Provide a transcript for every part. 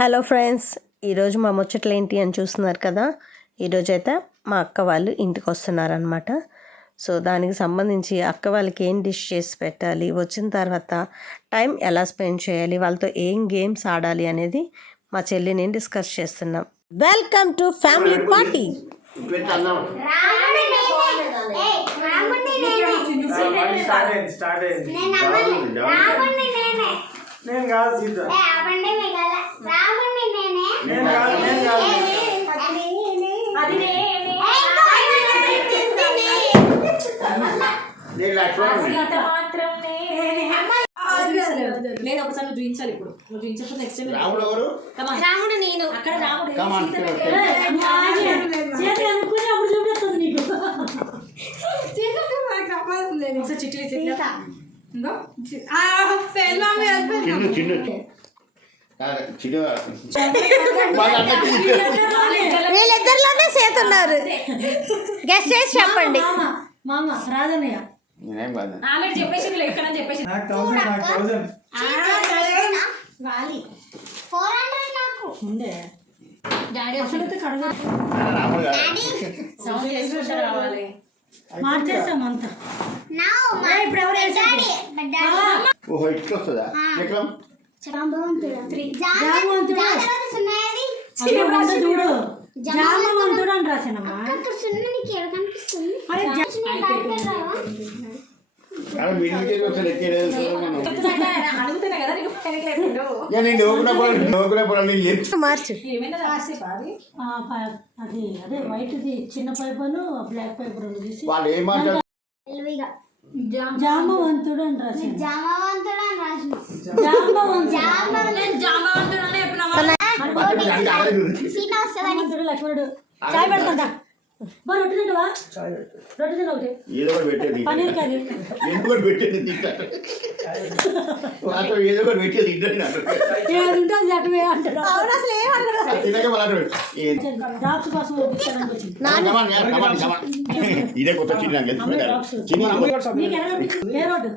Hello friends, ఈరోజు మా ముచ్చట్లు ఏంటి అని చూస్తున్నారు కదా. ఈరోజైతే మా అక్క వాళ్ళు ఇంటికి వస్తున్నారనమాట. సో దానికి సంబంధించి అక్క వాళ్ళకి ఏం డిష్ చేసి పెట్టాలి, వచ్చిన తర్వాత టైం ఎలా స్పెండ్ చేయాలి, వాళ్ళతో ఏం గేమ్స్ ఆడాలి అనేది మా చెల్లి నేను డిస్కస్ చేస్తున్నాం. Welcome to family party. నేను కాదు సీత, నేను ఒకసారి నువ్వు చూపించాలి. ఇప్పుడు నువ్వు చూపించకపోతే నెక్స్ట్ టైం రాముడు నేను అక్కడ రాముడు ఒకసారి చిట్టి వీళ్ళిద్దరిలోనే చేతున్నారు. గెస్ట్ చేసి చెప్పండి. మామ రాజన్నయ్య ఆల్రెడీ చెప్పేసి ఎక్కడ చెప్పేసి డాడీ మార్చేస్తాం అంతా. ఇప్పుడు ఎవరు చూడు జామవంతుడు అని రాసానమ్మా. మార్చు. అది అదే వైట్ది చిన్న పేపర్, బ్లాక్ పేపర్ తీసి జామవంతుడు అని రాసి లక్ష్మణుడు చాయ్ పెడతా. రొట్టె తింటావా? రొట్టె తిన ఒకటి పన్నీర్ కర్రీ ఏదుంటుంది అటువే అంటారు. డ్రాప్స్ కోసం ఏ రోడ్డు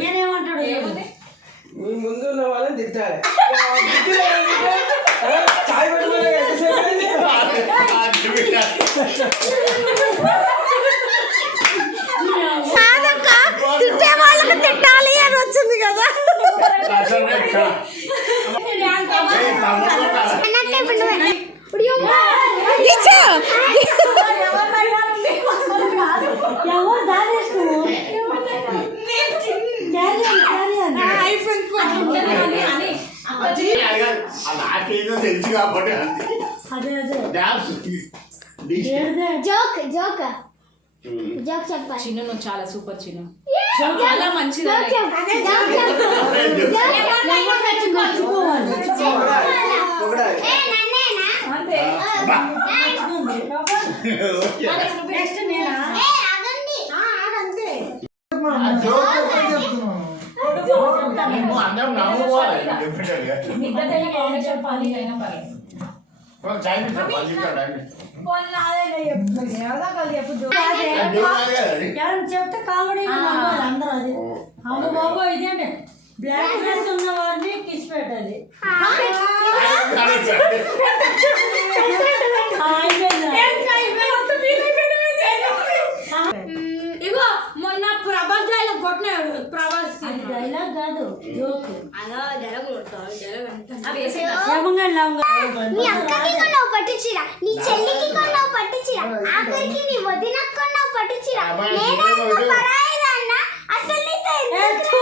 నేనేమంటాడు, మీ ముందు ఉన్న వాళ్ళని తిట్టాలి. తిట్టే వాళ్ళకి తిట్టాలి అని వచ్చింది కదా. తెలుసు కాబట్టి చిన్న నువ్వు చాలా సూపర్ చిన్న, చాలా మంచిది. చెప్తే కామెడీ అందరూ అది అమ్మ బాబు ఇదేంటే బ్లాక్ డ్రెస్ ఉన్న వారిని కిస్ పెట్టాలి. ఇగో మొన్న ప్రభాస్ డైలాగ్ కొట్టినాడు. ప్రభాస్ డైలాగ్ కాదు, జోక్. నీ అక్కకి కొన్నావు పట్టుచీర, నీ చెల్లికి కొన్నావు పట్టుచీర, ఆఖరికి నీ వదినకు కొన్నావు పట్టుచీర. నేనే పరాయిదాన్న అసలు నీతో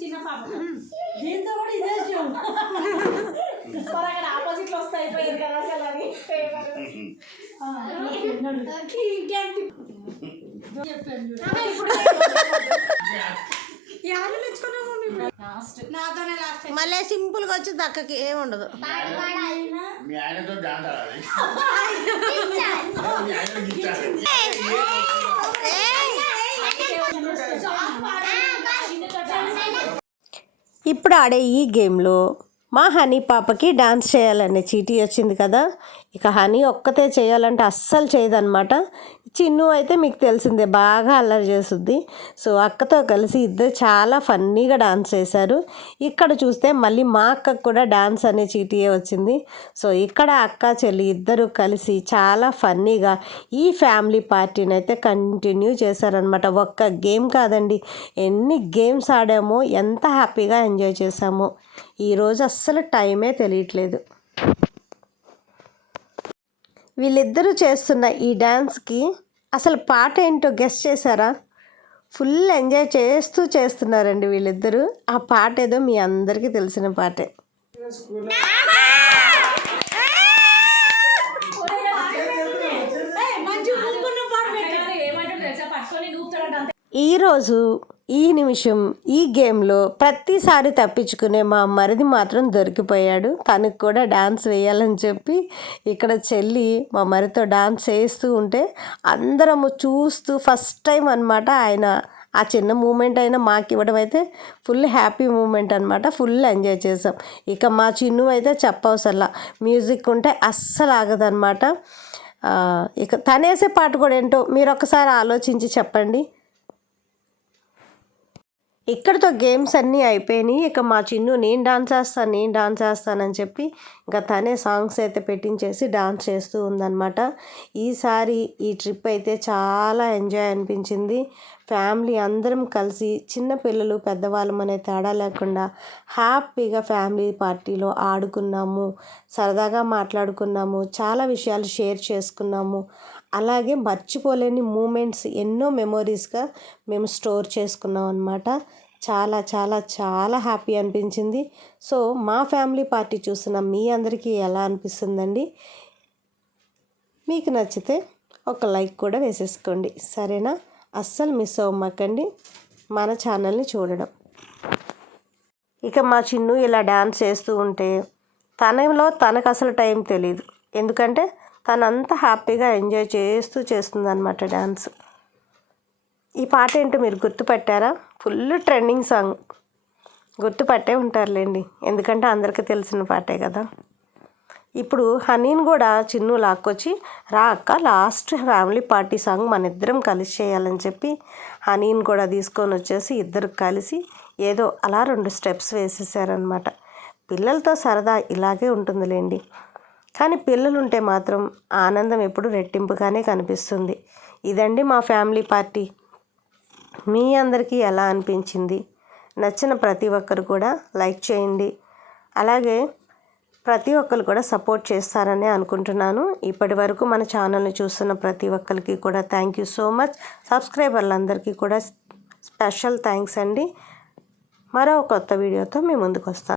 చిన్న పాప దీంతో కూడా ఇదే ఆపోజిట్ లో వస్తే అయిపోయింది కదా అసలు. అది ఎవరు నేర్చుకున్నావు? నాతోనే లాస్ట్ మళ్ళీ సింపుల్గా వచ్చింది అక్కకి ఏముండదు. మీ ఆయనతో డాన్స్ ఆడాలి. మీ ఆయనతో గిట్టాలి. ఇప్పుడు ఆడే ఈ గేమ్లో మా హనీ పాపకి డాన్స్ చేయాలనే చీటీ వచ్చింది కదా. ఇక హనీ ఒక్కతే చేయాలంటే అస్సలు చేయదన్నమాట. చిన్ను అయితే మీకు తెలిసిందే, బాగా అల్లరి చేస్తుంది. సో అక్కతో కలిసి ఇద్దరు చాలా ఫన్నీగా డాన్స్ చేశారు. ఇక్కడ చూస్తే మళ్ళీ మా అక్కకు కూడా డాన్స్ అనే చీటీయే వచ్చింది. సో ఇక్కడ అక్క చెల్లి ఇద్దరు కలిసి చాలా ఫన్నీగా ఈ ఫ్యామిలీ పార్టీని అయితే కంటిన్యూ చేశారనమాట. ఒక్క గేమ్ కాదండి, ఎన్ని గేమ్స్ ఆడామో, ఎంత హ్యాపీగా ఎంజాయ్ చేసామో. ఈరోజు అస్సలు టైమే తెలియట్లేదు. వీళ్ళిద్దరూ చేస్తున్న ఈ డ్యాన్స్కి అసలు పాట ఏంటో గెస్ చేశారా? ఫుల్ ఎంజాయ్ చేస్తూ చేస్తున్నారండి వీళ్ళిద్దరూ. ఆ పాట ఏదో మీ అందరికీ తెలిసిన పాటే. ఈరోజు ఈ నిమిషం ఈ గేమ్లో ప్రతిసారి తప్పించుకునే మా మరిది మాత్రం దొరికిపోయాడు. తనకు కూడా డాన్స్ వేయాలని చెప్పి ఇక్కడ చెల్లి మా మరితో డాన్స్ చేస్తూ ఉంటే అందరము చూస్తూ ఫస్ట్ టైం అనమాట ఆయన ఆ చిన్న మూమెంట్ అయినా మాకు ఇవ్వడం అయితే ఫుల్ హ్యాపీ మూమెంట్ అనమాట. ఫుల్ ఎంజాయ్ చేసాం. ఇక మా చిన్ను అయితే చెప్పవసరలా, మ్యూజిక్ ఉంటే అస్సలు ఆగదనమాట. ఇక తనేసే పాట కూడా ఏంటో మీరు ఒకసారి ఆలోచించి చెప్పండి. ఇక్కడితో గేమ్స్ అన్నీ అయిపోయినాయి. ఇక మా చిన్ను నేను డాన్స్ చేస్తానని చెప్పి ఇంకా తనే సాంగ్స్ అయితే పెట్టించేసి డాన్స్ చేస్తూ ఉందన్నమాట. ఈసారి ఈ ట్రిప్ అయితే చాలా ఎంజాయ్ అనిపించింది. ఫ్యామిలీ అందరం కలిసి చిన్నపిల్లలు పెద్దవాళ్ళం అనే తేడా లేకుండా హ్యాపీగా ఫ్యామిలీ పార్టీలో ఆడుకున్నాము, సరదాగా మాట్లాడుకున్నాము, చాలా విషయాలు షేర్ చేసుకున్నాము. అలాగే మర్చిపోలేని మూమెంట్స్ ఎన్నో మెమొరీస్గా మేము స్టోర్ చేసుకున్నాం అన్నమాట. చాలా చాలా చాలా హ్యాపీ అనిపించింది. సో మా ఫ్యామిలీ పార్టీ చూస్తున్న మీ అందరికీ ఎలా అనిపిస్తుందండి? మీకు నచ్చితే ఒక లైక్ కూడా వేసేసుకోండి, సరేనా? అస్సలు మిస్ అవ్వమాకండి మన ఛానల్ని చూడడం. ఇక మా చిన్ను ఇలా డ్యాన్స్ చేస్తూ ఉంటే తనకు అసలు టైం తెలియదు. ఎందుకంటే తనంతా హ్యాపీగా ఎంజాయ్ చేస్తుందన్నమాట డ్యాన్స్. ఈ పాట ఏంటో మీరు గుర్తుపట్టారా? ఫుల్ ట్రెండింగ్ సాంగ్, గుర్తుపట్టే ఉంటారులేండి, ఎందుకంటే అందరికీ తెలిసిన పాటే కదా. ఇప్పుడు హనీని కూడా చిన్ను లాక్కొచ్చి రా అక్క లాస్ట్ ఫ్యామిలీ పార్టీ సాంగ్ మన ఇద్దరం కలిసి చేయాలని చెప్పి హనీని కూడా తీసుకొని వచ్చేసి ఇద్దరు కలిసి ఏదో అలా 2 స్టెప్స్ వేసేసారనమాట. పిల్లలతో సరదా ఇలాగే ఉంటుందిలేండి, కానీ పిల్లలు ఉంటే మాత్రం ఆనందం ఎప్పుడు రెట్టింపుగానే కనిపిస్తుంది. ఇదండి మా ఫ్యామిలీ పార్టీ. మీ అందరికీ ఎలా అనిపించింది? నచ్చిన ప్రతి ఒక్కరు కూడా లైక్ చేయండి. అలాగే ప్రతి ఒక్కరు కూడా సపోర్ట్ చేస్తారని అనుకుంటున్నాను. ఇప్పటి వరకు మన ఛానల్ని చూస్తున్న ప్రతి ఒక్కరికి కూడా థ్యాంక్ యూ సో మచ్. సబ్స్క్రైబర్లందరికీ కూడా స్పెషల్ థ్యాంక్స్ అండి. మరో కొత్త వీడియోతో మీ ముందుకు వస్తాను.